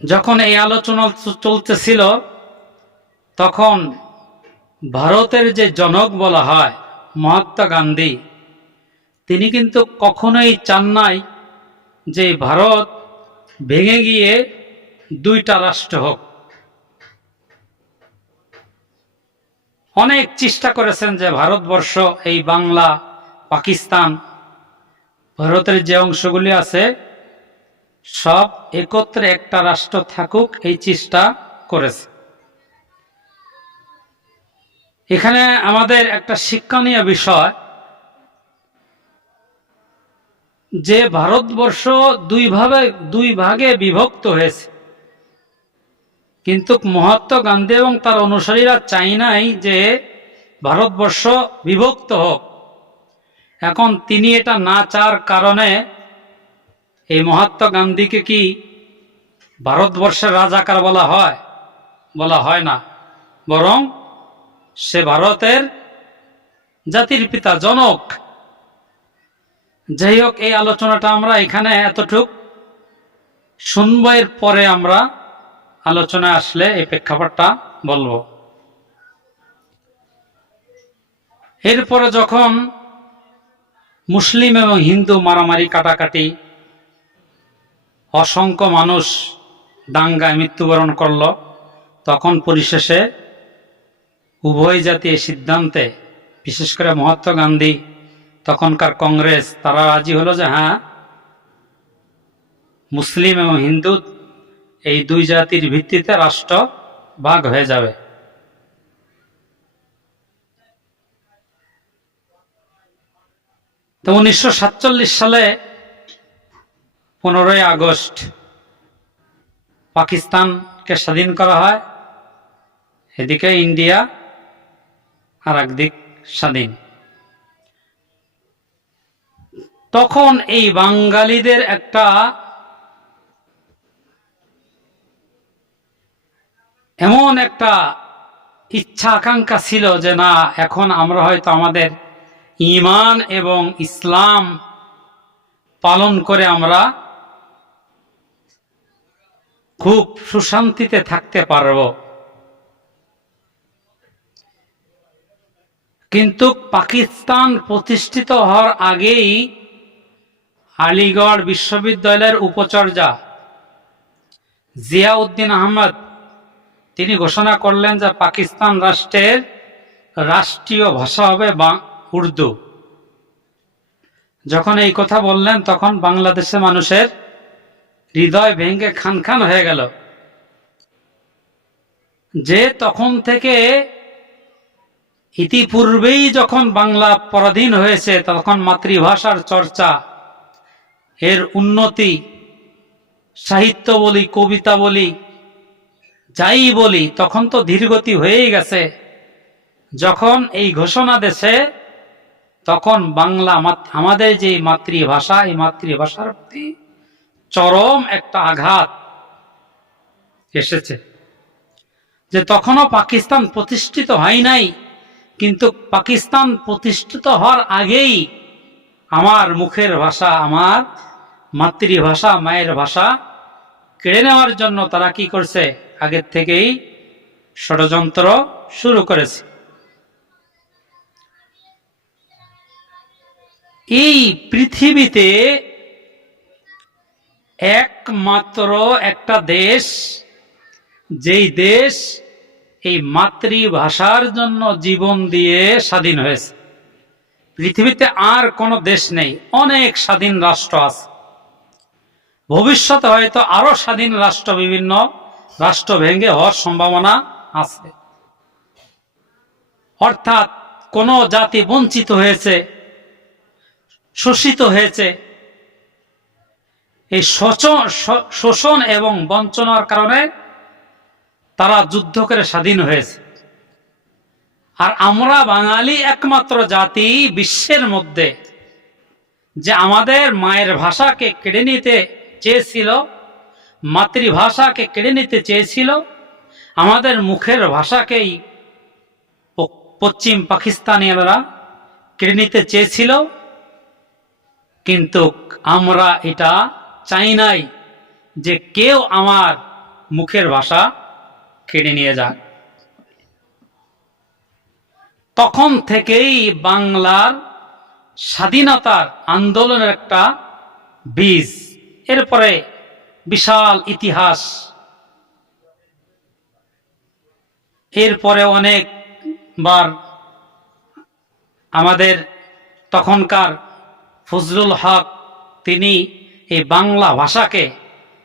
যখন এই আলোচনা চলতেছিল তখন ভারতের যে জনক বলা হয় মহাত্মা গান্ধী, তিনি কিন্তু কখনোই চান নাই যে ভারত ভেঙে গিয়ে দুইটা রাষ্ট্র হোক। অনেক চেষ্টা করেছেন যে ভারতবর্ষ, এই বাংলা, পাকিস্তান, ভারতের যে অংশগুলি আছে সব একত্রে একটা রাষ্ট্র থাকুক, এই চেষ্টা করেছে। এখানে আমাদের একটা শিক্ষণীয় বিষয় যে ভারতবর্ষ দুই ভাগে বিভক্ত হয়েছে, কিন্তু মহাত্মা গান্ধী এবং তার অনুসারীরা চাই নাই যে ভারতবর্ষ বিভক্ত হোক। এখন তিনি এটা না চাওয়ার কারণে এই মহাত্মা গান্ধীকে কি ভারতবর্ষের রাজাকার বলা হয়? বলা হয় না, বরং সে ভারতের জাতির পিতা, জনক। যাই হোক, এই আলোচনাটা আমরা এখানে এতটুক শুনবো, এর পরে আমরা আলোচনায় আসলে এই প্রেক্ষাপটটা বলবো। এরপরে যখন মুসলিম এবং হিন্দু মারামারি কাটাকাটি, অসংখ্য মানুষ দাঙ্গায় মৃত্যুবরণ করল, তখন পরিশেষে উভয় জাতি এই সিদ্ধান্তে, বিশেষ করে মহাত্মা গান্ধী, তখনকার কংগ্রেস, তারা রাজি হলো যে হ্যাঁ, মুসলিম এবং হিন্দু এই দুই জাতির ভিত্তিতে রাষ্ট্র ভাগ হয়ে যাবে। তো 1947 সালে 15ই আগস্ট পাকিস্তানকে স্বাধীন করা হয়। এদিকে ইন্ডিয়া আর একদিক স্বাধীন। তখন এই বাঙালিদের একটা এমন একটা ইচ্ছা আকাঙ্ক্ষা ছিল যে না, এখন আমরা হয়তো আমাদের ঈমান এবং ইসলাম পালন করে আমরা খুব সুশান্তিতে থাকতে পারব। কিন্তু পাকিস্তান প্রতিষ্ঠিত হওয়ার আগেই আলিগড় বিশ্ববিদ্যালয়ের উপাচার্য জিয়াউদ্দিন আহমদ, তিনি ঘোষণা করলেন যে পাকিস্তান রাষ্ট্রের রাষ্ট্রীয় ভাষা হবে উর্দু। যখন এই কথা বললেন তখন বাংলাদেশের মানুষের হৃদয় ভেঙে খান খান হয়ে গেল, যে তখন থেকে ইতিপূর্বেই যখন বাংলা পরাধীন হয়েছে তখন মাতৃভাষার চর্চা, এর উন্নতি, সাহিত্য বলি, কবিতা বলি, যাই বলি, তখন তো ধীরগতি হয়েই গেছে। যখন এই ঘোষণা দেশে, তখন বাংলা, আমাদের যে মাতৃভাষা, এই মাতৃভাষার প্রতি চরম একটা আঘাত এসেছে। যে তখনও পাকিস্তান প্রতিষ্ঠিত হয় নাই, কিন্তু পাকিস্তান প্রতিষ্ঠিত হওয়ার আগেই আমার মুখের ভাষা, আমার মাতৃভাষা, মায়ের ভাষা কেড়ে নেওয়ার জন্য তারা কি করছে, আগের থেকেই ষড়যন্ত্র শুরু করেছে। এই পৃথিবীতে একমাত্র একটা দেশ, যেই দেশ এই মাতৃভাষার জন্য জীবন দিয়ে স্বাধীন হয়েছে, পৃথিবীতে আর কোনো দেশ নেই। অনেক স্বাধীন রাষ্ট্র আছে, ভবিষ্যতে হয়তো আরো স্বাধীন রাষ্ট্র, বিভিন্ন রাষ্ট্র ভেঙে হওয়ার সম্ভাবনা আছে। অর্থাৎ কোন জাতি বঞ্চিত হয়েছে, শোষিত হয়েছে, এই শোষণ এবং বঞ্চনার কারণে তারা যুদ্ধ করে স্বাধীন হয়েছে। আর আমরা বাঙালি একমাত্র জাতি বিশ্বের মধ্যে যে আমাদের মায়ের ভাষাকে কেড়ে নিতে চেয়েছিল, মাতৃভাষাকে কেড়ে নিতে চেয়েছিল, আমাদের মুখের ভাষাকেই পশ্চিম পাকিস্তানিরা কেড়ে নিতে চেয়েছিল, কিন্তু আমরা এটা চাই নাই যে কেউ আমার মুখের ভাষা কেড়ে নিয়ে যাক। তখন থেকেই বাংলার স্বাধীনতার আন্দোলনের একটা বীজ, এরপরে বিশাল ইতিহাস, এরপরে অনেকবার আমাদের তখনকার ফজলুল হক তিনি এই বাংলা ভাষাকে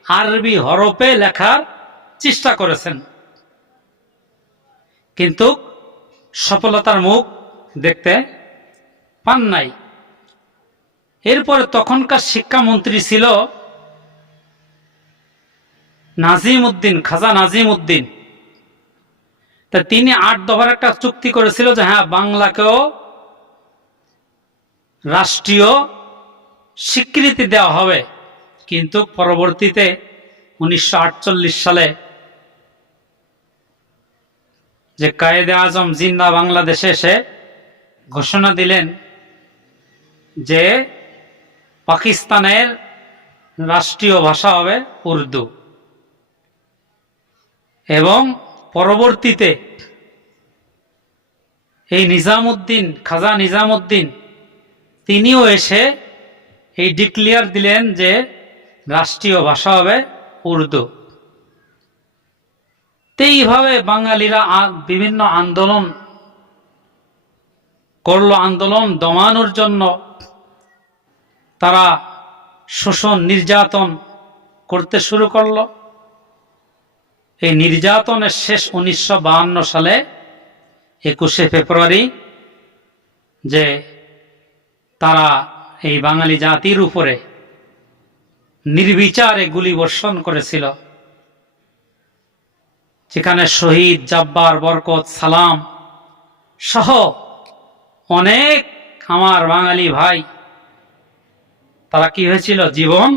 আরবি হরফে লেখার চেষ্টা করেছেন, কিন্তু সফলতার মুখ দেখতে পান নাই। এরপরে তখনকার শিক্ষামন্ত্রী ছিল নাজিম উদ্দিন, খাজা নাজিম উদ্দিন। তা তিনি 8 দফার একটা চুক্তি করেছিল যে হ্যাঁ, বাংলাকেও রাষ্ট্রীয় স্বীকৃতি দেওয়া হবে। কিন্তু পরবর্তীতে 1948 সালে যে কায়েদে আজম জিন্না বাংলাদেশে এসে ঘোষণা দিলেন যে পাকিস্তানের রাষ্ট্রীয় ভাষা হবে উর্দু, এবং পরবর্তীতে এই নিজামউদ্দিন, খাজা নিজামউদ্দিন তিনিও এসে এই ডিক্লেয়ার দিলেন যে রাষ্ট্রীয় ভাষা হবে উর্দু। এইভাবে বাঙালিরা বিভিন্ন আন্দোলন করলো, আন্দোলন দমানোর জন্য তারা শোষণ নির্যাতন করতে শুরু করলো। এই নির্যাতনের শেষ 1952 সালে 21শে ফেব্রুয়ারি যে তারা এই বাঙালি জাতির উপরে নির্বিচারে গুলিবর্ষণ করেছিল, যেখানে শহীদ জাব্বার, বরকত, সালাম সহ অনেক আমার বাঙালি ভাই তারা কি হয়েছিল, জীবন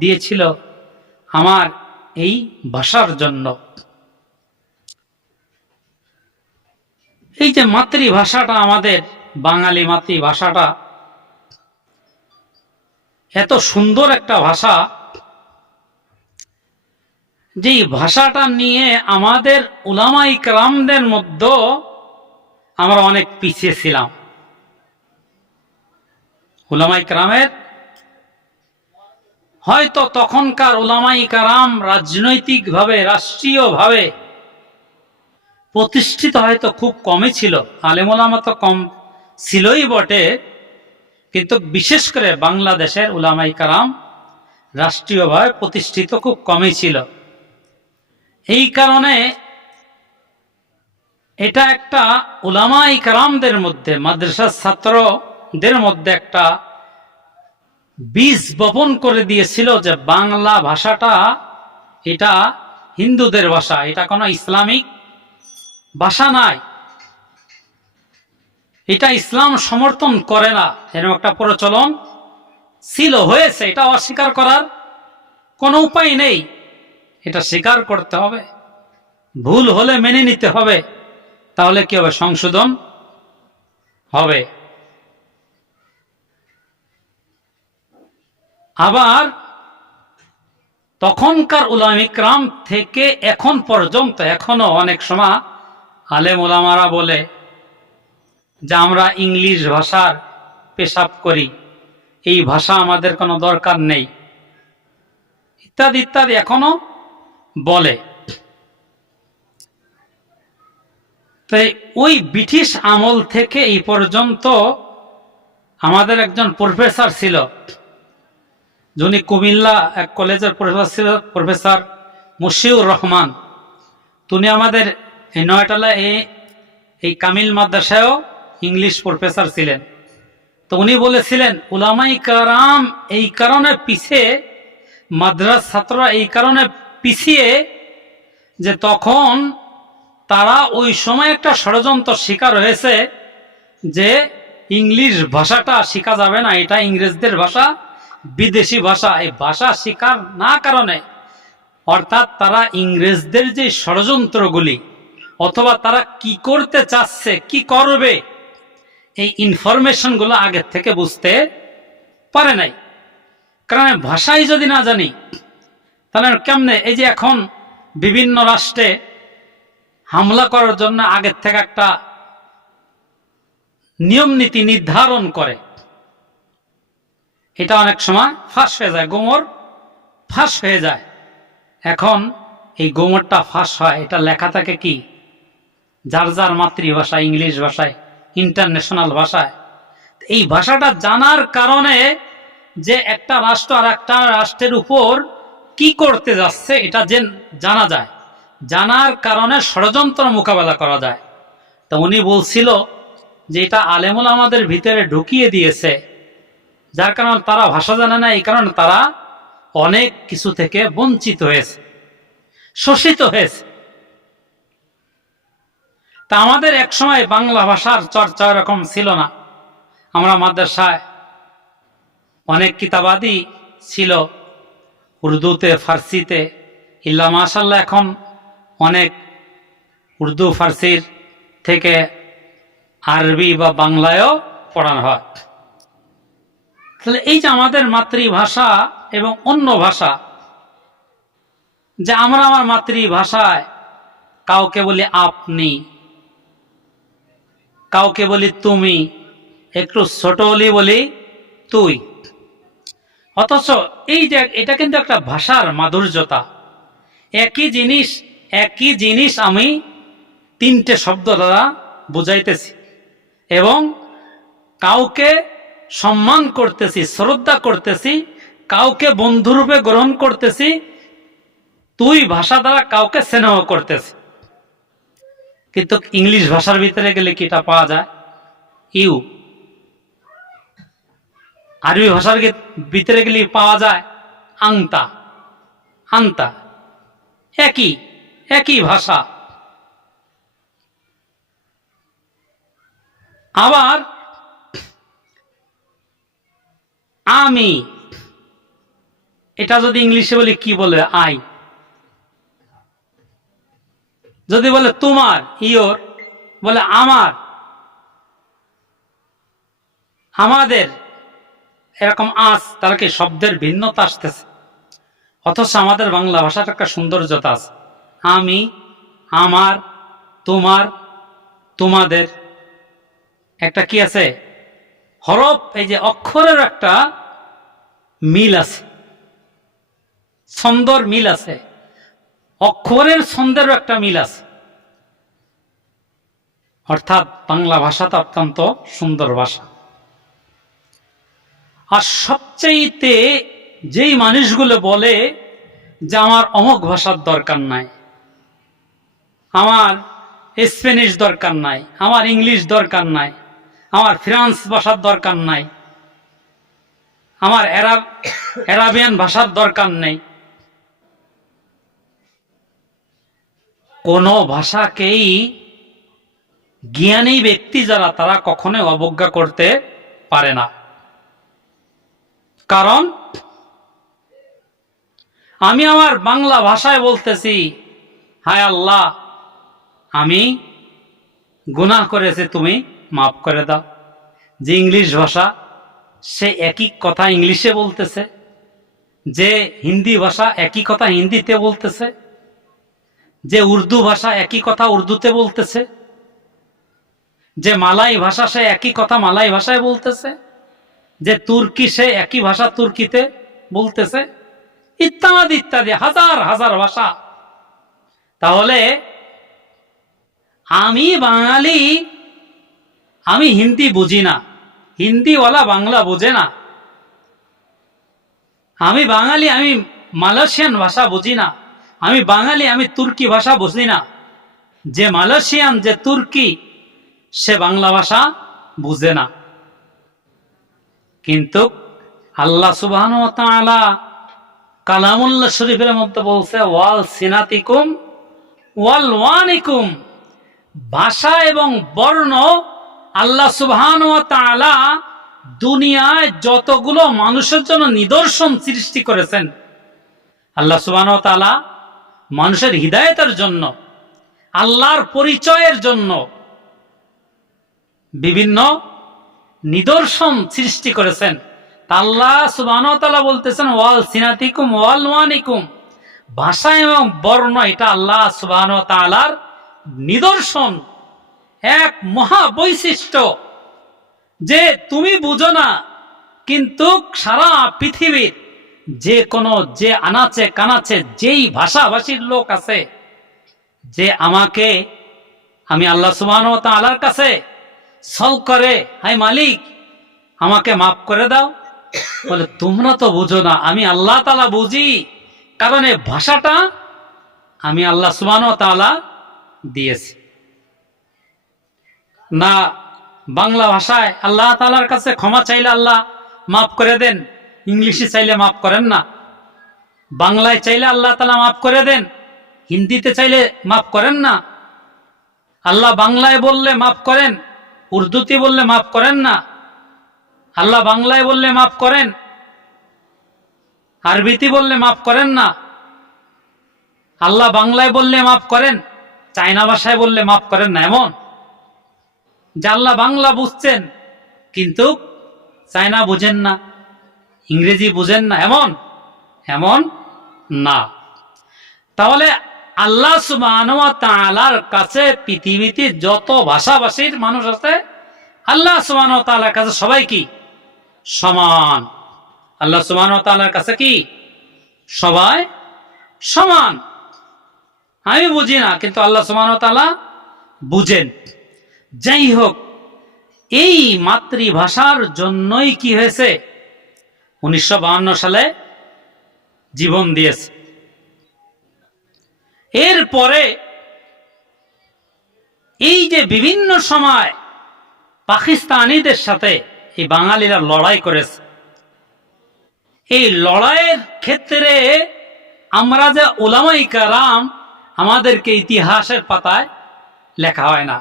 দিয়েছিল আমার এই ভাষার জন্য। এই যে মাতৃভাষাটা, আমাদের বাঙালি মাতৃভাষাটা এত সুন্দর একটা ভাষা, যেই ভাষাটা নিয়ে আমাদের উলামায়ে কেরামদের মধ্যে আমরা অনেক পিছিয়ে ছিলাম। উলামায়ে কেরামের হয়তো তখনকার উলামায়ে কেরাম রাজনৈতিকভাবে, রাষ্ট্রীয়ভাবে প্রতিষ্ঠিত হয়তো খুব কমই ছিল, আলেম ওলামা তো কম ছিলই বটে, কিন্তু বিশেষ করে বাংলাদেশের উলামায়ে কেরাম রাষ্ট্রীয়ভাবে প্রতিষ্ঠিত খুব কমই ছিল। এই কারণে এটা একটা উলামায়ে কেরামদের মধ্যে, মাদ্রাসার ছাত্রদের মধ্যে একটা বীজ বপন করে দিয়েছিল যে বাংলা ভাষাটা এটা হিন্দুদের ভাষা, এটা কোনো ইসলামিক ভাষা নাই, এটা ইসলাম সমর্থন করে না, এরকম একটা প্রচলন ছিল, হয়েছে। এটা অস্বীকার করার কোনো উপায় নেই, এটা স্বীকার করতে হবে, ভুল হলে মেনে নিতে হবে, তাহলে কি হবে, সংশোধন হবে। আবার তখনকার উলামায়ে কেরাম থেকে এখন পর্যন্ত এখনো অনেক সময় আলেম ওলামারা বলে যে আমরা ইংলিশ ভাষার পেশাব করি, এই ভাষা আমাদের কোনো দরকার নেই, ইত্যাদি ইত্যাদি এখনো বলে। তাই ওই ব্রিটিশ আমল থেকে এই পর্যন্ত আমাদের একজন প্রফেসর ছিল, যিনি কুমিল্লা এক কলেজের প্রফেসর ছিল, প্রফেসর মশিউর রহমান। তিনি আমাদের এই নয়টালা এই কামিল মাদ্রাসায়ও ইংলিশ প্রফেসর ছিলেন। তো উনি বলেছিলেন উলামায়ে কেরাম এই কারণে পিছিয়ে, মাদ্রাসা ছাত্ররা এই কারণে পিছিয়ে যে তখন তারা ওই সময় একটা ষড়যন্ত্র শিকার হয়েছে যে ইংলিশ ভাষাটা শেখা যাবে না, এটা ইংরেজদের ভাষা, বিদেশি ভাষা। এই ভাষা শিকার না কারণে, অর্থাৎ তারা ইংরেজদের যে ষড়যন্ত্রগুলি অথবা তারা কি করতে চাচ্ছে, কি করবে, এই ইনফরমেশনগুলো আগের থেকে বুঝতে পারে নাই। কারণ আমি ভাষাই যদি না জানি তাহলে কেমনে, এই যে এখন বিভিন্ন রাষ্ট্রে হামলা করার জন্য আগের থেকে একটা নিয়ম নীতি নির্ধারণ করে, এটা অনেক সময় ফাঁস হয়ে যায়, গোমর ফাঁস হয়ে যায়। এখন এই গোমরটা ফাঁস হয়, এটা লেখা থাকে কি যার যার মাতৃভাষা, ইংলিশ ভাষায়, ইন্টারন্যাশনাল ভাষায়। এই ভাষাটা জানার কারণে যে একটা রাষ্ট্র আর একটা রাষ্ট্রের উপর কি করতে যাচ্ছে এটা যে জানা যায়, জানার কারণে ষড়যন্ত্র মোকাবেলা করা যায়। তা উনি বলছিল যে এটা আলেমুল আমাদের ভিতরে ঢুকিয়ে দিয়েছে, যার কারণে তারা ভাষা জানে না, এই কারণে তারা অনেক কিছু থেকে বঞ্চিত হয়েছে, শোষিত হয়েছে। তা আমাদের এক সময় বাংলা ভাষার চর্চা এরকম ছিল না। আমরা মাদ্রাসায় অনেক কিতাবাদি ছিল উর্দুতে, ফার্সিতে, ইল্লা মাশাআল্লাহ এখন অনেক উর্দু ফার্সির থেকে আরবি বা বাংলায়ও পড়ানো হয়। তাহলে এই যে আমাদের মাতৃভাষা এবং অন্য ভাষা, যে আমরা আমার মাতৃভাষায় কাউকে বলি আপনি, কাউকে বলি তুমি, একটু ছোট হলি বলি তুই, অথচ এই যে এটা কিন্তু একটা ভাষার মাধুর্যতা। একই জিনিস আমি তিনটে শব্দ দ্বারা বুঝাইতেছি এবং কাউকে সম্মান করতেছি, শ্রদ্ধা করতেছি, কাউকে বন্ধুরূপে গ্রহণ করতেছি, তুই ভাষা দ্বারা কাউকে স্নেহ করতেছি। কিন্তু ইংলিশ ভাষার ভিতরে গেলে কি এটা পাওয়া যায়? ইউ। আরবি ভাষার ভিতরে গেলে পাওয়া যায় আংতা, আন্তা। একই ভাষা। আবার আমি, এটা যদি ইংলিশে বলি কি বলে? আই। যদি বলে তোমার, ইয়োর, বলে আমার, আমাদের, এরকম আজ তারা কি শব্দের ভিন্নতা আসতেছে। অথচ আমাদের বাংলা ভাষাটা একটা সৌন্দর্যতা আছে। আমি, আমার, তোমার, তোমাদের, একটা কি আছে হরফ, এই যে অক্ষরের একটা মিল আছে, ছন্দর মিল আছে, অক্ষরের ছন্দেরও একটা মিল আছে। অর্থাৎ বাংলা ভাষাটা অত্যন্ত সুন্দর ভাষা। আর সবচেয়েতে যেই মানুষগুলো বলে যে আমার অমুক ভাষার দরকার নাই, আমার স্প্যানিশ দরকার নাই, আমার ইংলিশ দরকার নাই, আমার ফ্রান্স ভাষার দরকার নাই, আমার অ্যারাবিয়ান ভাষার দরকার নেই, কোন ভাষাকেই জ্ঞানী ব্যক্তি যারা তারা কখনোই অবজ্ঞা করতে পারে না। কারণ আমি আমার বাংলা ভাষায় বলতেছি, হায় আল্লাহ আমি গুনাহ করেছি, তুমি মাফ করে দাও। যে ইংলিশ ভাষা, সে একই কথা ইংলিশে বলতেছে, যে হিন্দি ভাষা একই কথা হিন্দিতে বলতেছে, যে উর্দু ভাষা একই কথা উর্দুতে বলতেছে, যে মালাই ভাষা সে একই কথা মালাই ভাষায় বলতেছে, যে তুর্কি সে একই ভাষা তুর্কিতে বলতেছে, ইত্যাদি ইত্যাদি হাজার হাজার ভাষা। তাহলে আমি বাঙালি, আমি হিন্দি বুঝি না, হিন্দিওয়ালা বাংলা বুঝে না। আমি বাঙালি, আমি মালয়েশিয়ান ভাষা বুঝি না। আমি বাঙালি, আমি তুর্কি ভাষা বুঝি না। যে মালয়েশিয়ান, যে তুর্কি, সে বাংলা ভাষা বুঝে না। কিন্তু আল্লাহ সুবহানাহু ওয়া তাআলা কালামুল্লাহ শরীফের মধ্যে বলছে, ওয়াল সিনাতিকুম ওয়াল ওয়ানিকুম, ভাষা এবং বর্ণ আল্লাহ সুবহানাহু ওয়া তাআলা দুনিয়ায় যতগুলো মানুষের জন্য নিদর্শন সৃষ্টি করেছেন, আল্লাহ সুবহানাহু ওয়া তাআলা মানুষের হিদায়াতের জন্য, আল্লাহর পরিচয়ের জন্য বিভিন্ন নিদর্শন সৃষ্টি করেছেন। তা আল্লাহ সুবহানাহু ওয়া তাআলা বলতেছেন ওয়াল সিনাতিকুম ওয়াল ওয়ানিকুম, ভাষা এবং বর্ণ এটা আল্লাহ সুবহানাহু ওয়া তাআলার নিদর্শন, এক মহা বৈশিষ্ট্য যে তুমি বুঝো না, কিন্তু সারা পৃথিবীর যে কোনো যে আনাচে কানাচে যেই ভাষাভাষীর লোক আছে, যে আমাকে আমি আল্লাহ সুবহানাহু ওয়া তাআলার কাছে সল করে, হায় মালিক আমাকে মাফ করে দাও, বলে তোমরা তো বুঝো না, আমি আল্লাহ তাআলা বুঝি, কারণ এই ভাষাটা আমি আল্লাহ সুবহানাহু ওয়া তাআলা দিয়েছি। না বাংলা ভাষায় আল্লাহ তাআলার কাছে ক্ষমা চাইলে আল্লাহ মাফ করে দেন, ইংলিশে চাইলে মাফ করেন না, বাংলায় চাইলে আল্লাহ তাআলা মাফ করে দেন, হিন্দিতে চাইলে মাফ করেন না, আল্লাহ বাংলায় বললে মাফ করেন, উর্দুতে বললে মাফ করেন না, আল্লাহ বাংলায় বললে মাফ করেন, আরবিতে বললে মাফ করেন না, আল্লাহ বাংলায় বললে মাফ করেন, চায়না ভাষায় বললে মাফ করেন না, এমন যে আল্লাহ বাংলা বুঝছেন কিন্তু চায়না বুঝেন না, ইংরেজি বুঝেন না, এমন এমন না। তাহলে আল্লাহ সুবহানাহু ওয়া তাআলার কাছে পৃথিবীতে যত ভাষাভাষীর মানুষ আছে, আল্লাহ সুবহানাহু ওয়া তাআলার কাছে সবাই কি সমান। আল্লাহ সুবহানাহু ওয়া তাআলার কাছে কি সবাই সমান। আমি বুঝি না, কিন্তু আল্লাহ সুবহানাহু ওয়া তাআলা বুঝেন। যাই হোক, এই মাতৃভাষার জন্যই কি হয়েছে, 1952 সালে জীবন দিয়েছে। এরপরে এই যে বিভিন্ন সময় পাকিস্তানিদের সাথে এই বাঙালিরা লড়াই করেছে, এই লড়াইয়ের ক্ষেত্রে আমরা যে উলামায়ে কেরাম, আমাদেরকে ইতিহাসের পাতায় লেখা হয় না,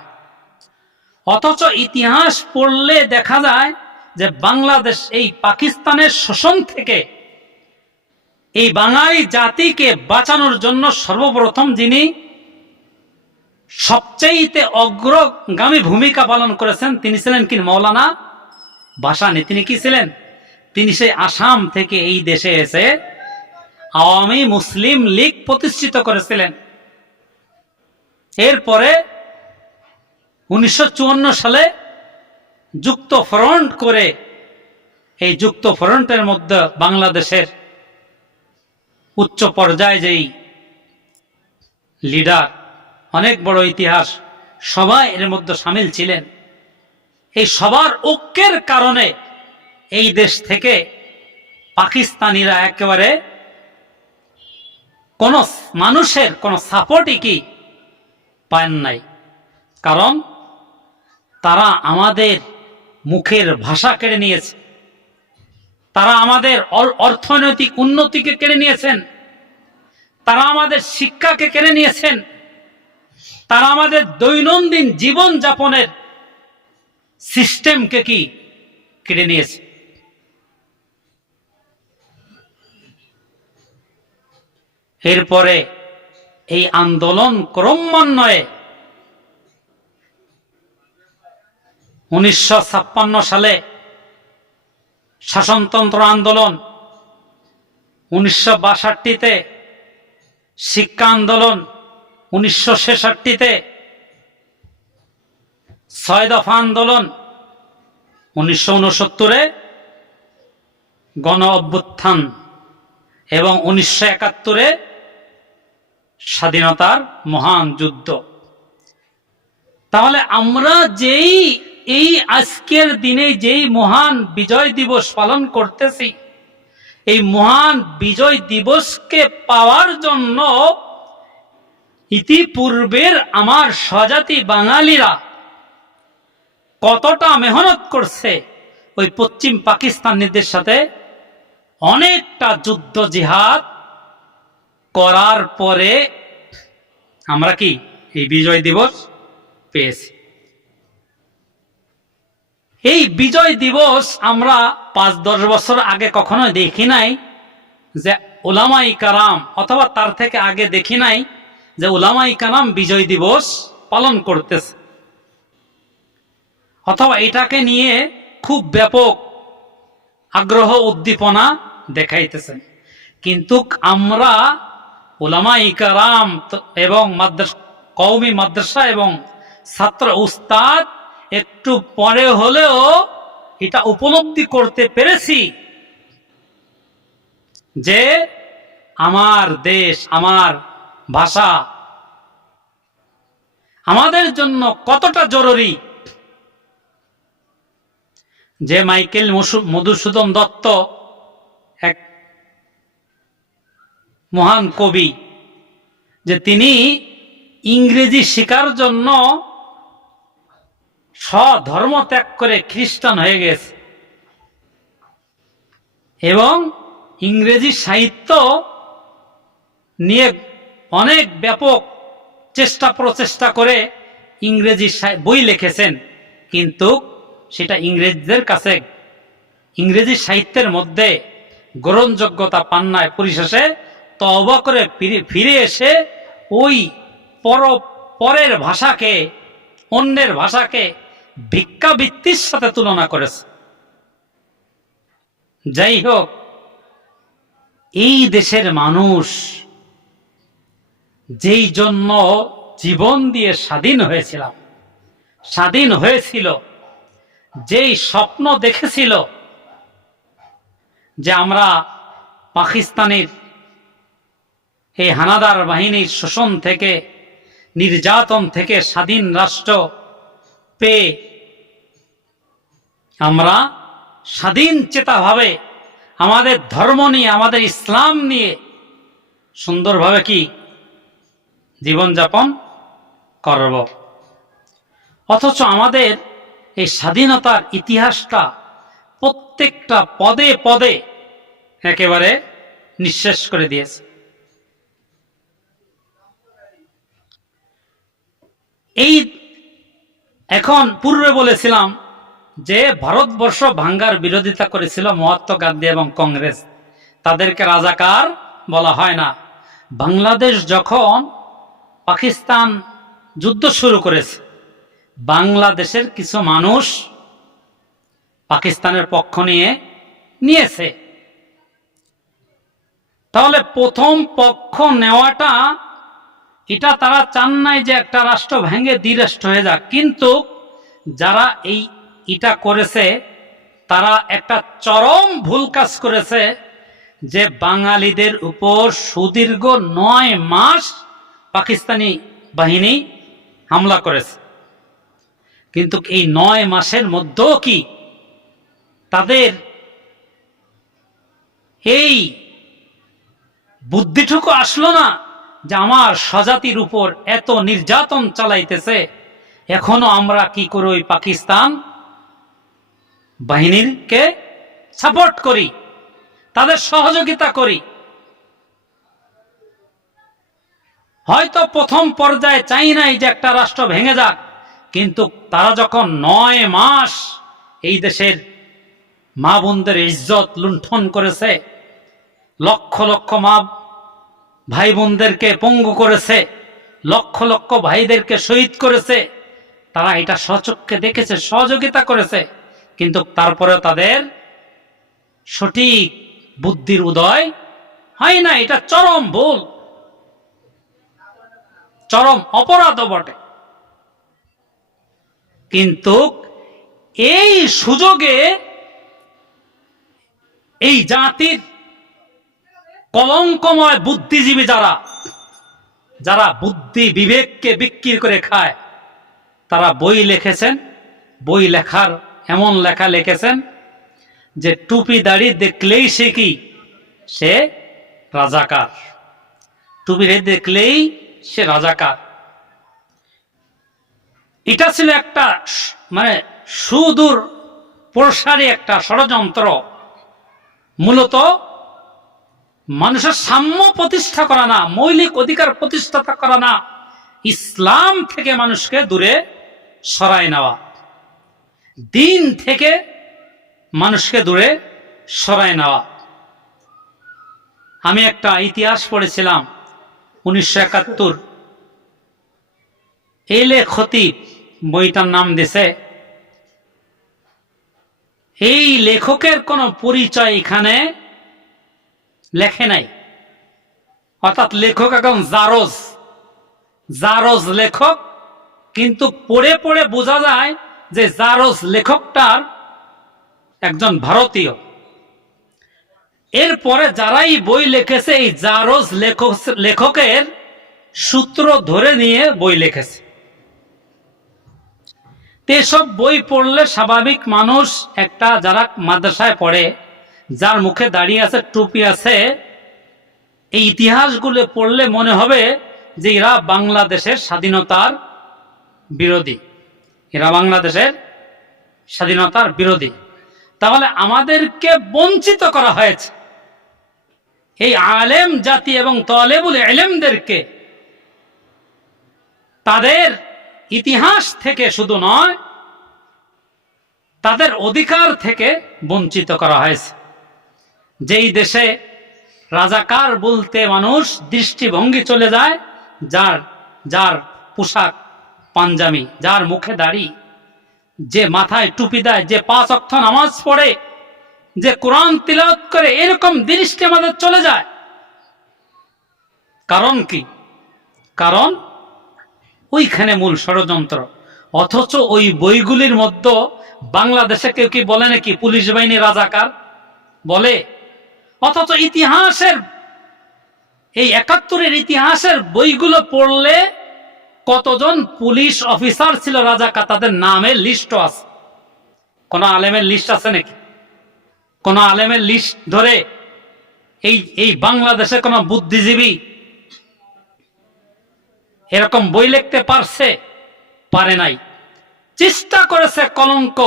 অথচ ইতিহাস পড়লে দেখা যায় যে বাংলাদেশ এই পাকিস্তানের শোষণ থেকে এই বাঙালি জাতিকে বাঁচানোর জন্য সর্বপ্রথম যিনি সবচেয়ে অগ্রগামী ভূমিকা পালন করেছেন তিনি ছিলেন কি মৌলানা ভাসানী। তিনি কি ছিলেন? তিনি সেই আসাম থেকে এই দেশে এসে আওয়ামী মুসলিম লীগ প্রতিষ্ঠিত করেছিলেন। এরপরে 1954 সালে যুক্ত ফ্রন্ট করে, এই যুক্ত ফ্রন্টের মধ্যে বাংলাদেশের উচ্চ পর্যায়ে যেই লিডার, অনেক বড় ইতিহাস, সবাই এর মধ্যে সামিল ছিলেন। এই সবার ঐক্যের কারণে এই দেশ থেকে পাকিস্তানিরা একেবারে কোন মানুষের কোন সাপোর্টই কি পান নাই, কারণ তারা আমাদের মুখের ভাষা কেড়ে নিয়েছে, তারা আমাদের অর্থনৈতিক উন্নতিকে কেড়ে নিয়েছেন, তারা আমাদের শিক্ষাকে কেড়ে নিয়েছেন, তারা আমাদের দৈনন্দিন জীবন যাপনের সিস্টেমকে কি কেড়ে নিয়েছে। এরপরে এই আন্দোলন ক্রমান্বয়ে 1956 সালে শাসনতন্ত্র আন্দোলন, 1962-তে শিক্ষা আন্দোলন, 1966-তে 6 দফা আন্দোলন, 1969-এ গণ অভ্যুত্থান এবং 1971-এ স্বাধীনতার মহান যুদ্ধ। তাহলে আমরা যেই এই আজকের দিনে যেই মহান বিজয় দিবস পালন করতেছি, এই মহান বিজয় দিবসকে পাওয়ার জন্য ইতিপূর্বের আমার স্বজাতি বাঙালিরা কতটা মেহনত করছে, ওই পশ্চিম পাকিস্তানিদের সাথে অনেকটা যুদ্ধ জিহাদ করার পরে আমরা কি এই বিজয় দিবস পেয়েছি। এই বিজয় দিবস আমরা 5-10 বছর আগে কখনো দেখি নাই যে উলামায়ে কেরাম, অথবা তার থেকে আগে দেখি নাই যে উলামায়ে কেরাম বিজয় দিবস পালন করতেছে, অথবা এটাকে নিয়ে খুব ব্যাপক আগ্রহ উদ্দীপনা দেখাইতেছেন। কিন্তু আমরা উলামায়ে কেরাম এবং কওমি মাদ্রাসা এবং ছাত্র উস্তাদ একটু পরে হলেও এটা উপলব্ধি করতে পেরেছি যে আমার দেশ, আমার ভাষা আমাদের জন্য কতটা জরুরি। যে মাইকেল মধুসূদন দত্ত, এক মহান কবি, যে তিনি ইংরেজি শেখার জন্য স্বধর্ম ত্যাগ করে খ্রিস্টান হয়ে গেছে এবং ইংরেজি সাহিত্য নিয়ে অনেক ব্যাপক চেষ্টা প্রচেষ্টা করে ইংরেজি বই লিখেছেন, কিন্তু সেটা ইংরেজদের কাছে ইংরেজি সাহিত্যের মধ্যে গ্রহণযোগ্যতা পান নাই। পরিশেষে তওবা করে ফিরে এসে ওই পরের ভাষাকে, অন্যের ভাষাকে ভিক্ষাবৃত্তির সাথে তুলনা করেছে। যাই হোক, এই দেশের মানুষ যেই জন্য জীবন দিয়ে স্বাধীন হয়েছিল, যেই স্বপ্ন দেখেছিল যে আমরা পাকিস্তানের এই হানাদার বাহিনীর শোষণ থেকে, নির্যাতন থেকে স্বাধীন রাষ্ট্র পেয়ে আমরা স্বাধীন চেতাভাবে আমাদের ধর্ম নিয়ে, আমাদের ইসলাম নিয়ে সুন্দরভাবে কি জীবনযাপন করব। অথচ আমাদের এই স্বাধীনতার ইতিহাসটা প্রত্যেকটা পদে পদে একেবারে নিঃশেষ করে দিয়েছে। এই এখন পূর্বে বলেছিলাম যে ভারতবর্ষ ভাঙ্গার বিরোধিতা করেছিল মহাত্মা গান্ধী এবং কংগ্রেস, তাদেরকে রাজাকার বলা হয় না। বাংলাদেশ যখন পাকিস্তান যুদ্ধ শুরু করেছে, বাংলাদেশের কিছু মানুষ পাকিস্তানের পক্ষ নিয়েছে। তাহলে প্রথম পক্ষ নেওয়াটা, এটা তারা চান নাই যে একটা রাষ্ট্র ভেঙে দ্বিরাষ্ট্র হয়ে যাক, কিন্তু যারা এটা করেছে তারা একটা চরম ভুল কাজ করেছে, যে বাঙালিদের উপর সুদীর্ঘ 9 মাস পাকিস্তানি বাহিনী হামলা করেছে। কিন্তু এই 9 মাসের মধ্যেও কি তাদের এই বুদ্ধিটুকু আসলো না যে আমার স্বজাতির উপর এত নির্যাতন চালাইতেছে, এখনো আমরা কি করি, ওই পাকিস্তান বাহিনীকে সাপোর্ট করি, তাদের সহযোগিতা করি। হয়তো প্রথম পর্যায়ে চাই নাই যে একটা রাষ্ট্র ভেঙে যাক, কিন্তু তারা যখন 9 মাস এই দেশের মা বোনদের ইজ্জত লুণ্ঠন করেছে, লক্ষ লক্ষ মা ভাই বোনদেরকে পঙ্গু করেছে, লক্ষ লক্ষ ভাইদেরকে শহীদ করেছে, তারা এটা স্বচক্ষে দেখেছে, সহযোগিতা করেছে, কিন্তু তারপরে তাদের সঠিক বুদ্ধির উদয় হয় না। এটা চরম ভুল, চরম অপরাধ বটে। কিন্তু এই সুযোগে এই জাতির কলঙ্কময় বুদ্ধিজীবী যারা বুদ্ধি বিবেককে বিক্রি করে খায়, তারা বই লিখেছেন। বই লেখার এমন লেখা লিখেছেন যে টুপি দাড়ি দেখলেই সে কি, সে রাজাকার, টুপি দেখলেই সে রাজাকার। এটা ছিল একটা সুদূর প্রসারী একটা ষড়যন্ত্র, মূলত মানুষের সাম্য প্রতিষ্ঠা করা না, মৌলিক অধিকার প্রতিষ্ঠা করা না, ইসলাম থেকে মানুষকে দূরে সরায় নেওয়া, দিন থেকে মানুষকে দূরে সরায় নেওয়া। আমি একটা ইতিহাস পড়েছিলাম 1971, এলে খতিব বইটার নাম দিছে এই লেখকের কোনো পরিচয় এখানে লেখে নাই। অর্থাৎ লেখক এখন জারজ লেখক, কিন্তু পড়ে পড়ে বোঝা যায় যে জারজ লেখকটার একজন ভারতীয়। এরপরে যারাই বই লিখেছে এই জারজ লেখকের সূত্র ধরে নিয়ে বই লিখেছে। এসব বই পড়লে স্বাভাবিক মানুষ, একটা যারা মাদ্রাসায় পড়ে, যার মুখে দাঁড়িয়ে আছে, টুপি আছে, এই ইতিহাসগুলো পড়লে মনে হবে যে এরা বাংলাদেশের স্বাধীনতার বিরোধী, এরা বাংলাদেশের স্বাধীনতার বিরোধী। তাহলে আমাদেরকে বঞ্চিত করা হয়েছে। এই আলেম জাতি এবং তলেবুল ইলমদেরকে তাদের ইতিহাস থেকে শুধু নয়, তাদের অধিকার থেকে বঞ্চিত করা হয়েছে। যেই দেশে রাজাকার বলতে মানুষ দৃষ্টিভঙ্গি চলে যায়, যার পোশাক পাঞ্জাবি, যার মুখে দাড়ি, যে মাথায় টুপি দেয়, যে 5 ওয়াক্ত নামাজ পড়ে, যে কোরআন তিলাওয়াত করে, এরকম দৃষ্টি আমাদের চলে যায়। কারণ কি? কারণ ওইখানে মূল ষড়যন্ত্র। অথচ ওই বইগুলির মধ্যে বাংলাদেশে কেউ কি বলে নাকি পুলিশ বাহিনী রাজাকার বলে? অথচ ইতিহাসের এই 71-এর ইতিহাসের বইগুলো পড়লে কতজন পুলিশ অফিসার ছিল রাজাকার, তাদের নামের লিস্টও আছে। কোন আলেমের লিস্ট আছে নাকি? কোন আলেমের লিস্ট ধরে এই বাংলাদেশে কোন বুদ্ধিজীবী এরকম বই লিখতে পারছে? পারে নাই। চেষ্টা করেছে, কলঙ্ক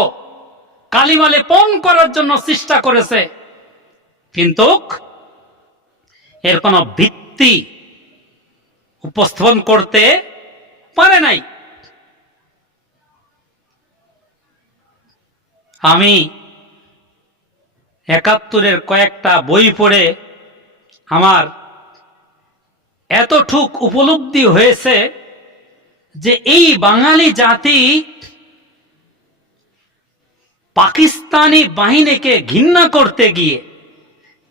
কালিমা লেপন করার জন্য চেষ্টা করেছে, কিন্তু এর কোন ভিত্তি উপস্থাপন করতে পারে নাই। আমি 71-এর কয়েকটা বই পড়ে আমার এতটুক উপলব্ধি হয়েছে যে এই বাঙালি জাতি পাকিস্তানি বাহিনীকে ঘৃণা করতে গিয়ে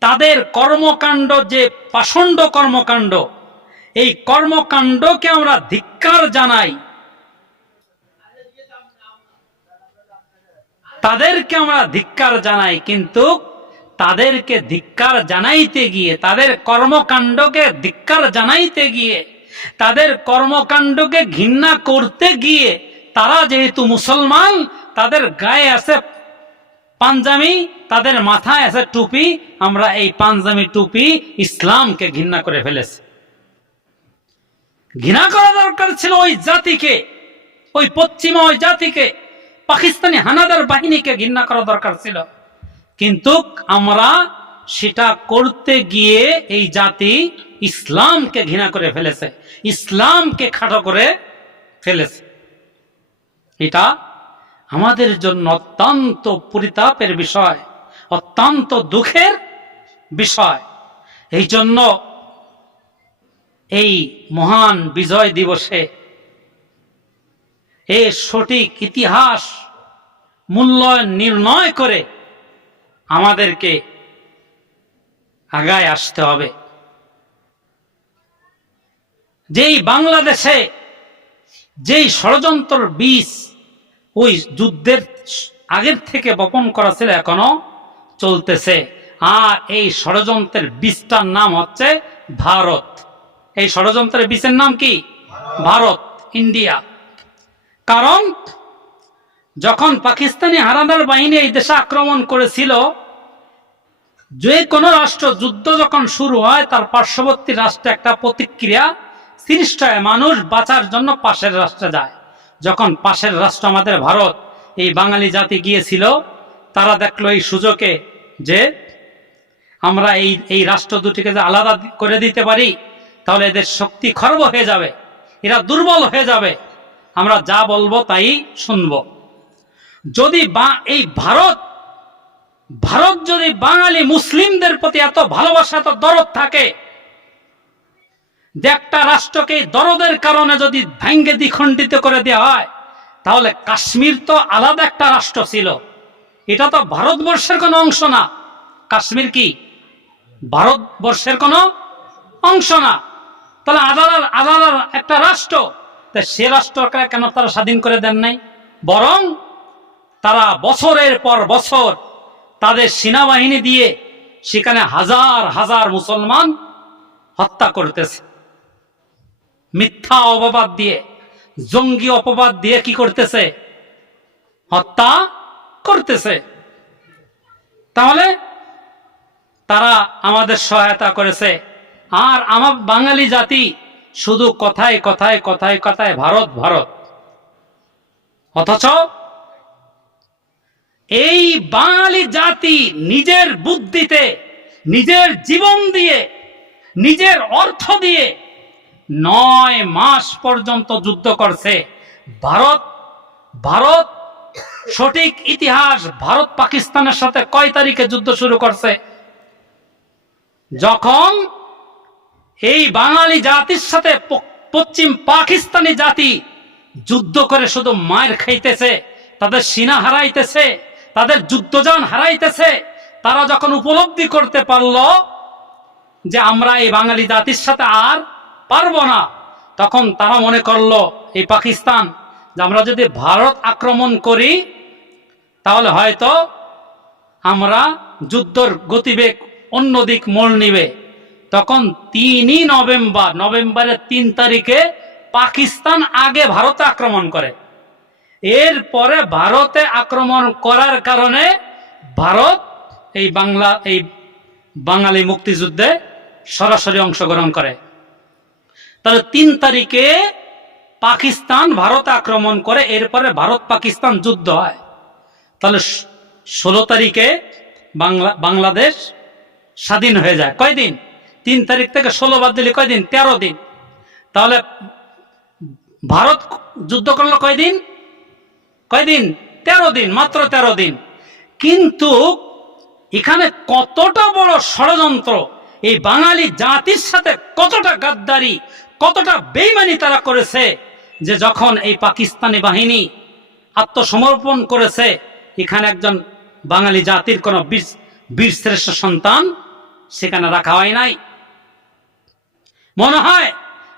তাদের কর্মকাণ্ড, যে পাষণ্ড কর্মকাণ্ড, এই কর্মকাণ্ডকে আমরা ধিক্কার জানাই। তাদেরকে আমরা ধিক্কার জানাই, কিন্তু তাদেরকে ধিক্কার জানাইতে গিয়ে, তাদের কর্মকাণ্ডকে ধিক্কার জানাইতে গিয়ে, তাদের কর্মকাণ্ডকে ঘৃণা করতে গিয়ে, তারা যেহেতু মুসলমান, তাদের গায়ে আছে পাঞ্জাবি, তাদের মাথায় আছে টুপি, আমরা এই পাঞ্জাবি টুপি ইসলামকে ঘৃণা করে ফেলেছি। ঘৃণা করা দরকার ছিল ওই জাতিকে, ওই পশ্চিমা ওই জাতিকে, পাকিস্তানি হানাদার বাহিনীকে ঘৃণা করা দরকার ছিল। কিন্তু আমরা সেটা করতে গিয়ে এই জাতি ইসলামকে ঘৃণা করে ফেলেছে, ইসলামকে খাটো করে ফেলেছে। এটা আমাদের জন্য অত্যন্ত পরিতাপের বিষয়, অত্যন্ত দুঃখের বিষয়। এই জন্য এই মহান বিজয় দিবসে এই সঠিক ইতিহাস মূল্যায়ন নির্ণয় করে আমাদেরকে আগায় আসতে হবে। যেই বাংলাদেশে যেই ষড়যন্ত্র বীজ ওই যুদ্ধের আগের থেকে বপন করা ছিল, এখনো চলতেছে। আর এই ষড়যন্ত্রের বীজটার নাম হচ্ছে ভারত। এই ষড়যন্ত্রের বীজের নাম কি? ভারত, ইন্ডিয়া। কারণ যখন পাকিস্তানি হানাদার বাহিনী এই দেশে আক্রমণ করেছিল, যে কোনো রাষ্ট্র যুদ্ধ যখন শুরু হয়, তার পার্শ্ববর্তী রাষ্ট্রে একটা প্রতিক্রিয়া সৃষ্টি হয়, মানুষ বাঁচার জন্য পাশের রাষ্ট্রে যায়। যখন পাশের রাষ্ট্র আমাদের ভারত, এই বাঙালি জাতি গিয়েছিল, তারা দেখলো এই সুযোগে যে আমরা এই রাষ্ট্র দুটিকে যে আলাদা করে দিতে পারি, তাহলে এদের শক্তি খর্ব হয়ে যাবে, এরা দুর্বল হয়ে যাবে, আমরা যা বলবো তাই শুনব। যদি এই ভারত যদি বাঙালি মুসলিমদের প্রতি এত ভালোবাসা, এত দরদ থাকে, যে একটা রাষ্ট্রকে দরদের কারণে যদি ভেঙ্গে দ্বিখণ্ডিত করে দেওয়া হয়, তাহলে কাশ্মীর তো আলাদা একটা রাষ্ট্র ছিল, এটা তো ভারতবর্ষের কোনো অংশ না। কাশ্মীর কি ভারতবর্ষের কোনো অংশ না? তাহলে আলাদা একটা রাষ্ট্র। তা সে রাষ্ট্রকে কেন তারা স্বাধীন করে দেন নাই? বরং তারা বছরের পর বছর তাদের সেনাবাহিনী দিয়ে সেখানে হাজার হাজার মুসলমান হত্যা করতেছে, মিথ্যা অপবাদ দিয়ে, জঙ্গি অপবাদ দিয়ে কি করতেছে? হত্যা করতেছে। তাহলে তারা আমাদের সহায়তা করেছে। আর আমার বাঙালি জাতি শুধু কথায় কথায় কথায় কথায় ভারত ভারত, অথচ এই বাঙালি জাতি নিজের বুদ্ধিতে, নিজের জীবন দিয়ে, নিজের অর্থ দিয়ে 9 মাস পর্যন্ত যুদ্ধ করছে। ভারত সঠিক ইতিহাস, ভারত পাকিস্তানের সাথে কয় তারিখে যুদ্ধ শুরু করছে? যখন এই বাঙালি জাতির সাথে পশ্চিম পাকিস্তানি জাতি যুদ্ধ করে শুধু মার খাইতেছে, তাদের সেনা হারাইতেছে, তাদের যুদ্ধযান হারাইতেছে, তারা যখন উপলব্ধি করতে পারলো যে আমরা এই বাঙালি জাতির সাথে আর পারবো না, তখন তারা মনে করলো এই পাকিস্তান যে আমরা যদি ভারত আক্রমণ করি তাহলে হয়তো আমরা যুদ্ধের গতিবেগ অন্যদিক মোড় নিবে। তখন 3 নভেম্বরের 3 তারিখে পাকিস্তান আগে ভারতে আক্রমণ করে। এরপরে ভারতে আক্রমণ করার কারণে ভারত এই বাঙালি মুক্তিযুদ্ধে সরাসরি অংশগ্রহণ করে। তাহলে 3 তারিখে পাকিস্তান ভারতে আক্রমণ করে, এরপরে ভারত পাকিস্তান যুদ্ধ হয়। তাহলে 16 তারিখে বাংলাদেশ স্বাধীন হয়ে যায়। কয়দিন? 3 তারিখ থেকে 16 বাদ দিলে কয়দিন? 13 দিন। তাহলে ভারত যুদ্ধ করলো কয়দিন? 13 দিন, মাত্র 13 দিন। কিন্তু এখানে কতটা বড় ষড়যন্ত্র, এই বাঙালি জাতির সাথে কতটা গাদ্দারি, কতটা বেইমানি তারা করেছে, যে যখন এই পাকিস্তানি বাহিনী আত্মসমর্পণ করেছে, এখানে একজন বাঙালি জাতির কোন বীর শ্রেষ্ঠ সন্তান সেখানে রাখা হয় নাই। মনে হয়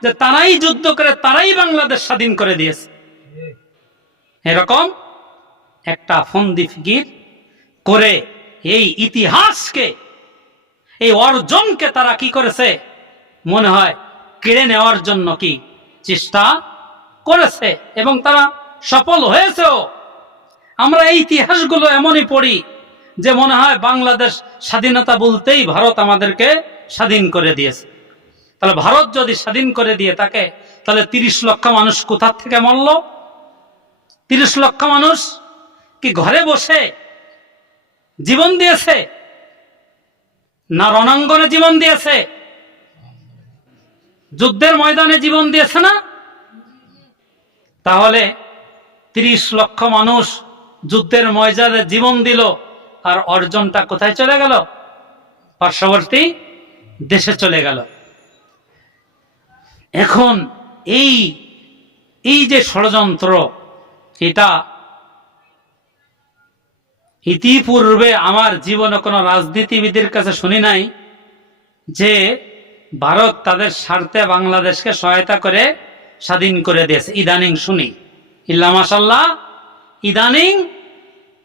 যে তারাই যুদ্ধ করে তারাই বাংলাদেশ স্বাধীন করে দিয়েছে। এরকম একটা ফন্দি ফিকির করে এই ইতিহাসকে, এই অর্জনকে তারা কি করেছে? মনে হয় কেড়ে নেওয়ার জন্য কি চেষ্টা করেছে, এবং তারা সফল হয়েছেও। আমরা এই ইতিহাসগুলো এমনই পড়ি যে মনে হয় বাংলাদেশ স্বাধীনতা বলতেই ভারত আমাদেরকে স্বাধীন করে দিয়েছে। তাহলে ভারত যদি স্বাধীন করে দিয়ে থাকে, তাহলে 30 লক্ষ মানুষ কোথা থেকে মরল? 30 লক্ষ মানুষ কি ঘরে বসে জীবন দিয়েছে, না রণাঙ্গনে জীবন দিয়েছে? যুদ্ধের ময়দানে জীবন দিয়েছে না? তাহলে 30 লক্ষ মানুষ যুদ্ধের ময়দানে জীবন দিল, আর অর্জনটা কোথায় চলে গেল? পার্শ্ববর্তী দেশে চলে গেল। এখন এই যে ষড়যন্ত্র, এটা ইতিপূর্বে আমার জীবনে কোনো রাজনীতিবিদের কাছে শুনি নাই যে ভারত তাদের স্বার্থে বাংলাদেশকে সহায়তা করে স্বাধীন করে দিয়েছে। ইদানিং শুনি, ইল্লা মাশাল্লাহ, ইদানিং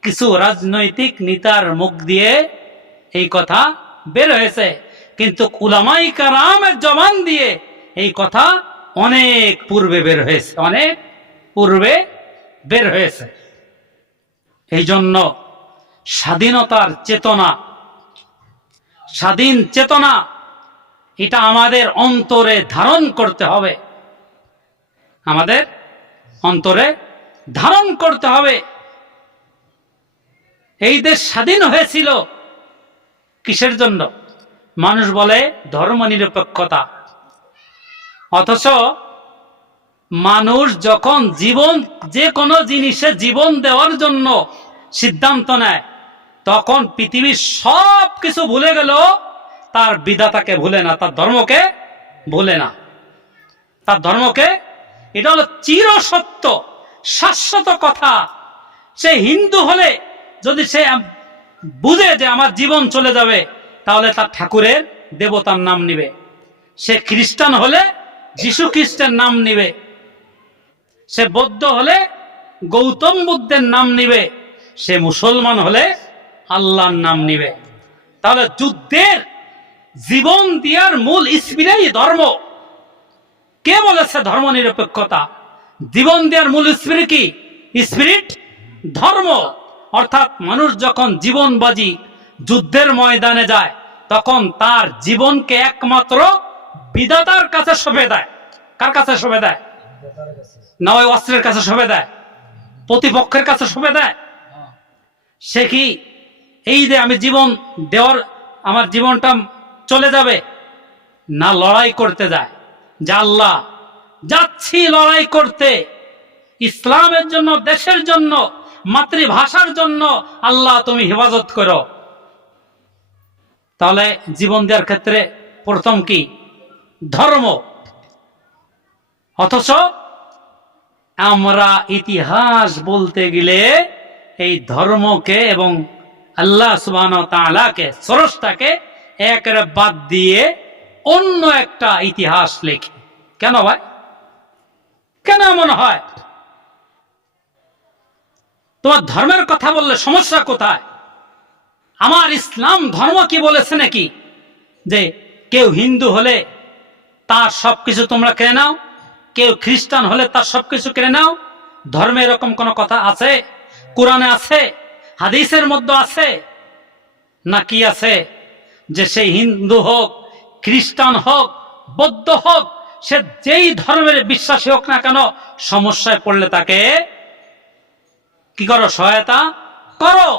কিছু রাজনৈতিক নেতার মুখ দিয়ে এই কথা বের হয়েছে, কিন্তু উলামায়ে কেরামের জবান দিয়ে এই কথা অনেক পূর্বে বের হয়েছে, অনেক পূর্বে বের হয়েছে। এই জন্য স্বাধীনতার চেতনা, স্বাধীন চেতনা, এটা আমাদের অন্তরে ধারণ করতে হবে, আমাদের অন্তরে ধারণ করতে হবে। এই দেশ স্বাধীন হয়েছিল কিসের জন্য? মানুষ বলে ধর্মনিরপেক্ষতা, অথচ মানুষ যখন যে কোনো জিনিসে জীবন দেওয়ার জন্য সিদ্ধান্ত নেয়, তখন পৃথিবীর সব কিছু ভুলে গেল, তার বিধাতাকে ভুলে না, তার ধর্মকে ভুলে না, তার ধর্মকে। এটা হলো চিরসত্য, শাশ্বত কথা। সে হিন্দু হলে যদি সে বুঝে যে আমার জীবন চলে যাবে, তাহলে তার ঠাকুরের দেবতার নাম নিবে। সে খ্রিস্টান হলে যীশু খ্রিস্টের নাম নিবে, সে বৌদ্ধ হলে গৌতম বুদ্ধের নাম নিবে, সে মুসলমান হলে আল্লাহর নাম নিবে। তাহলে যুদ্ধের জীবন দেওয়ার মূল স্পিরিটই ধর্ম। কে বলেছে ধর্ম নিরপেক্ষতা? জীবন দেওয়ার মূল স্পিরিট কি? স্পিরিট ধর্ম। অর্থাৎ মানুষ যখন জীবনবাজি যুদ্ধের ময়দানে যায়, তখন তার জীবনকে একমাত্র বিধাতার কাছে সঁপে দেয়। কার কাছে সঁপে দেয়? না ওই অস্ত্রের কাছে সঁপে দেয়, প্রতিপক্ষের কাছে সঁপে দেয়। সে কি এই যে আমি জীবন দেওয়ার, আমার জীবনটা চলে যাবে, না লড়াই করতে যায় যে আল্লাহ যাচ্ছি লড়াই করতে ইসলামের জন্য, দেশের জন্য, মাতৃভাষার জন্য, আল্লাহ তুমি হেফাজত করো। তাহলে জীবন দেওয়ার ক্ষেত্রে প্রথম কি? ধর্ম। অথচ আমরা ইতিহাস বলতে গেলে এই ধর্মকে এবং আল্লাহ সুবহানাহু ওয়া তাআলাকে, স্রষ্টাকে একেবারে বাদ দিয়ে অন্য একটা ইতিহাস লেখি। কেন ভাই? কেন এমন হয়? তোমার ধর্মের কথা বললে সমস্যা কোথায়? আমার ইসলাম ধর্ম কি বলেছে নাকি যে কেউ হিন্দু হলে তার সবকিছু তোমরা কেড়ে নাও, কেউ খ্রিস্টান হলে তার সবকিছু কেড়ে নাও? ধর্মে এরকম কোন কথা আছে? কোরআনে আছে? হাদিসের মধ্যে আছে? নাকি আছে যে সেই হিন্দু হোক, খ্রিস্টান হোক, বৌদ্ধ হোক, সে যেই ধর্মের বিশ্বাসী হোক না কেন, সমস্যায় পড়লে তাকে কি করো? সহায়তা করো।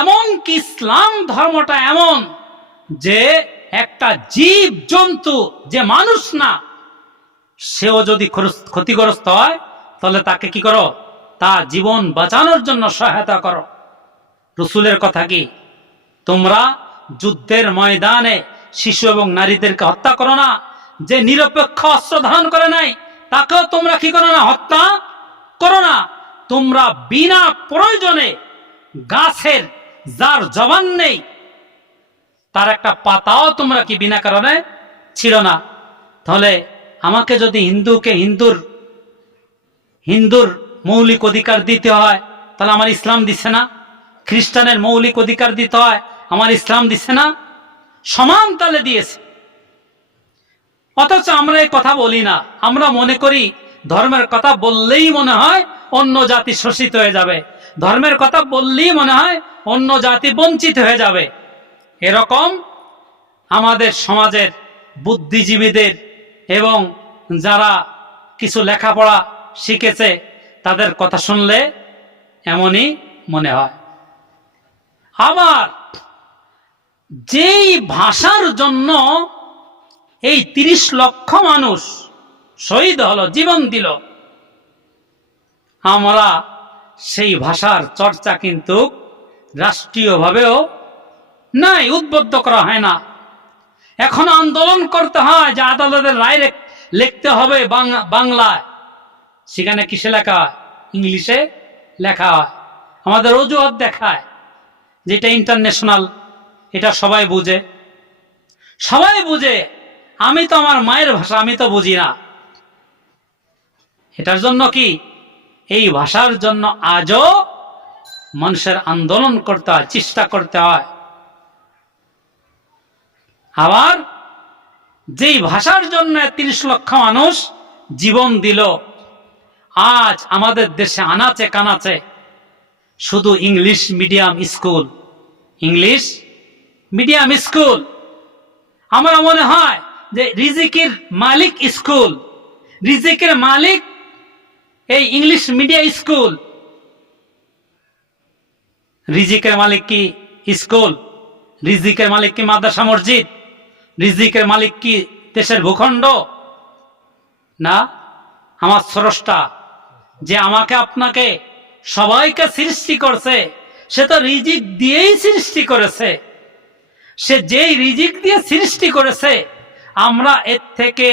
এমন কি ইসলাম ধর্মটা এমন যে একটা জীব জন্তু, যে মানুষ না, সেও যদি ক্ষতিগ্রস্ত হয়, তাহলে তাকে কি করো? তার জীবন বাঁচানোর জন্য সহায়তা করো। রাসূলের কথা কি? তোমরা যুদ্ধের ময়দানে শিশু এবং নারীদেরকে হত্যা করো না। যে নিরপেক্ষ অস্ত্র ধারণ করে নাই, তাকেও তোমরা কি করো না? হত্যা করো না। তোমরা বিনা প্রয়োজনে গাছের যার জবান নেই, তার একটা পাতাও তোমরা কি বিনা কারণে ছিল না। তাহলে আমাকে যদি হিন্দুর মৌলিক অধিকার দিতে হয়, তাহলে আমার ইসলাম দিচ্ছে না? খ্রিস্টানের মৌলিক অধিকার দিতে হয়, আমার ইসলাম দিচ্ছে না? সমান তালে দিয়েছে। অথচ আমরা এই কথা বলি না। আমরা মনে করি ধর্মের কথা বললেই মনে হয় অন্য জাতি শোষিত হয়ে যাবে, ধর্মের কথা বললেই মনে হয় অন্য জাতি বঞ্চিত হয়ে যাবে। এরকম আমাদের সমাজের বুদ্ধিজীবীদের এবং যারা কিছু লেখাপড়া শিখেছে তাদের কথা শুনলে এমনই মনে হয়। আবার যেই ভাষার জন্য এই ৩০ লক্ষ মানুষ শহীদ হলো, জীবন দিল, আমরা সেই ভাষার চর্চা কিন্তু রাষ্ট্রীয়ভাবেও নাই, উদ্বুদ্ধ করা হয় না। এখন আন্দোলন করতে হয় যে আদালতের রায় লিখতে হবে বাংলায়, সেখানে কিসে লেখা হয়? ইংলিশে লেখা হয়। আমাদের অজুহাত দেখায় যেটা ইন্টারন্যাশনাল, এটা সবাই বুঝে, সবাই বুঝে। আমি তো আমার মায়ের ভাষা আমি তো বুঝি না। এটার জন্য কি এই ভাষার জন্য আজও মানুষের আন্দোলন করতে হয়, চেষ্টা করতে হয়। আবার যেই ভাষার জন্য ৩০ লক্ষ মানুষ জীবন দিল, আজ আমাদের দেশে আনাচে কানাচে শুধু English medium school, English medium school. আমার মনে হয় যে রিজিকের মালিক স্কুল, রিজিকের মালিক এই ইংলিশ মিডিয়াম স্কুল। রিজিকের মালিক কি স্কুল? রিজিকের মালিক কি মাদ্রাসা মসজিদ? রিজিকের মালিক কি দেশের ভূখণ্ড? না, আমার স্রষ্টা যে আমাকে আপনাকে সবাইকে সৃষ্টি করছে, সে তো রিজিক দিয়েই সৃষ্টি করেছে। সে যেই রিজিক দিয়ে সৃষ্টি করেছে, আমরা এর থেকে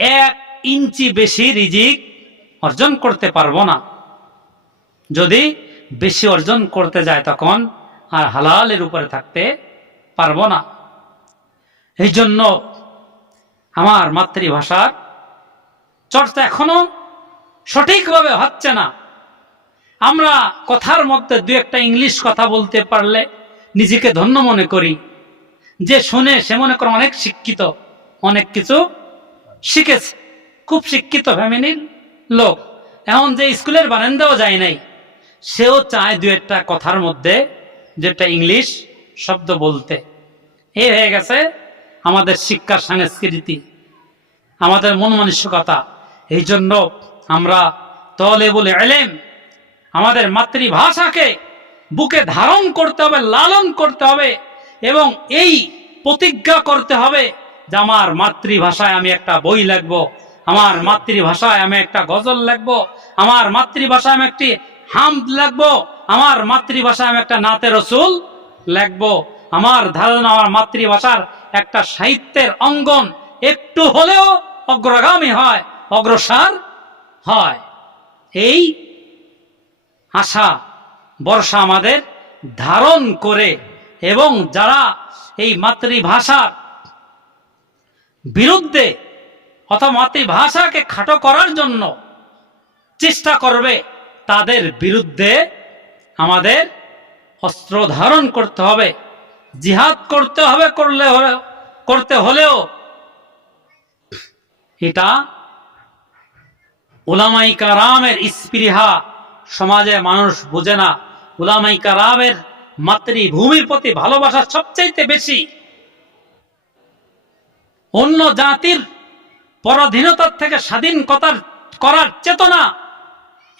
1 ইঞ্চি বেশি রিজিক অর্জন করতে পারবো না। যদি বেশি অর্জন করতে যায় তখন আর হালালের উপরে থাকতে পারবো না। এই জন্য আমার মাতৃভাষার চর্চা এখনো সঠিকভাবে হচ্ছে না। আমরা কথার মধ্যে দু একটা ইংলিশ কথা বলতে পারলে নিজেকে ধন্য মনে করি, যে শুনে সে মনে করে অনেক শিক্ষিত, অনেক কিছু শিখেছে, খুব শিক্ষিত ফ্যামিলির লোক, এমন যে স্কুলের বারান্দাও যায় নাই, সেও চায় দু একটা কথার মধ্যে যেটা ইংলিশ শব্দ বলতে। এই হয়ে গেছে আমাদের শিক্ষার সংস্কৃতি, আমাদের মন মানসিকতা। এই জন্য আমরা তলেবুল ইলম, আমাদের মাতৃভাষাকে বুকে ধারণ করতে হবে, লালন করতে হবে এবং এই প্রতিজ্ঞা করতে হবে যে আমার মাতৃভাষায় আমি একটা বই লিখবো, আমার মাতৃভাষায় আমি একটা গজল লিখবো, আমার মাতৃভাষায় আমি একটি হামদ লিখবো, আমার মাতৃভাষায় আমি একটা নাতে রসুল লিখবো। আমার ধারণা আমার মাতৃভাষার একটা সাহিত্যের অঙ্গন একটু হলেও অগ্রগামী হয়, অগ্রসর হয়। এই আশা বর্ষা আমাদের ধারণ করে এবং যারা এই মাতৃভাষার বিরুদ্ধে অথবা মাতৃভাষাকে খাটো করার জন্য চেষ্টা করবে, তাদের বিরুদ্ধে আমাদের অস্ত্র ধারণ করতে হবে, জিহাদ করতে হবে, করতে হলেও এটা উলামায়ে কেরামের স্পৃহা সমাজে মানুষ বোঝে না। উলামায়ে কেরামের মাতৃভূমির প্রতি ভালোবাসা সবচাইতে বেশি। অন্য জাতির পরাধীনতার থেকে স্বাধীন করার চেতনা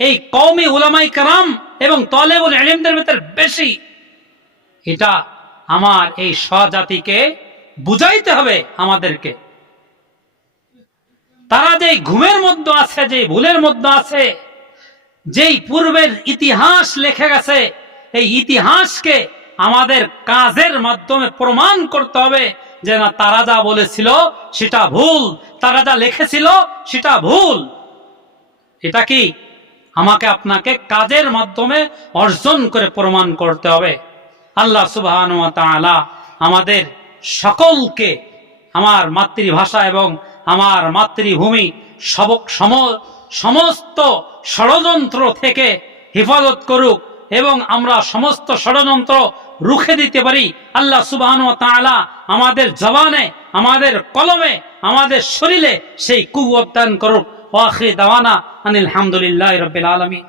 এই কওমি উলামায়ে কেরাম এবং তলেবুল ইলমদের ভিতরে বেশি। এটা আমার এই স্বজাতিকে বুঝাইতে হবে আমাদেরকে। তারা যেই ঘুমের মধ্যে আছে, যেই ভুলের মধ্যে আছে, যেই পূর্বের ইতিহাস লেখে গেছে, এই ইতিহাসকে আমাদের কাজের মাধ্যমে প্রমাণ করতে হবে যে না, তারা যা বলেছিল সেটা ভুল, তারা যা লিখেছিল সেটা ভুল। এটা কি আমাকে আপনাকে কাজের মাধ্যমে অর্জন করে প্রমাণ করতে হবে। আল্লাহ সুবহানাহু ওয়া তাআলা আমাদের সকলকে আমার মাতৃভাষা এবং আমার মাতৃভূমি সমস্ত ষড়যন্ত্র থেকে হেফাজত করুক এবং আমরা সমস্ত ষড়যন্ত্র রুখে দিতে পারি। আল্লাহ সুবহানাহু ওয়া তাআলা আমাদের জবানে, আমাদের কলমে, আমাদের শরীরে সেই কুওয়াত দান করুক। ওয়া আখির দাওয়ানা আনিল হামদুলিল্লাহি রাব্বিল আলামিন।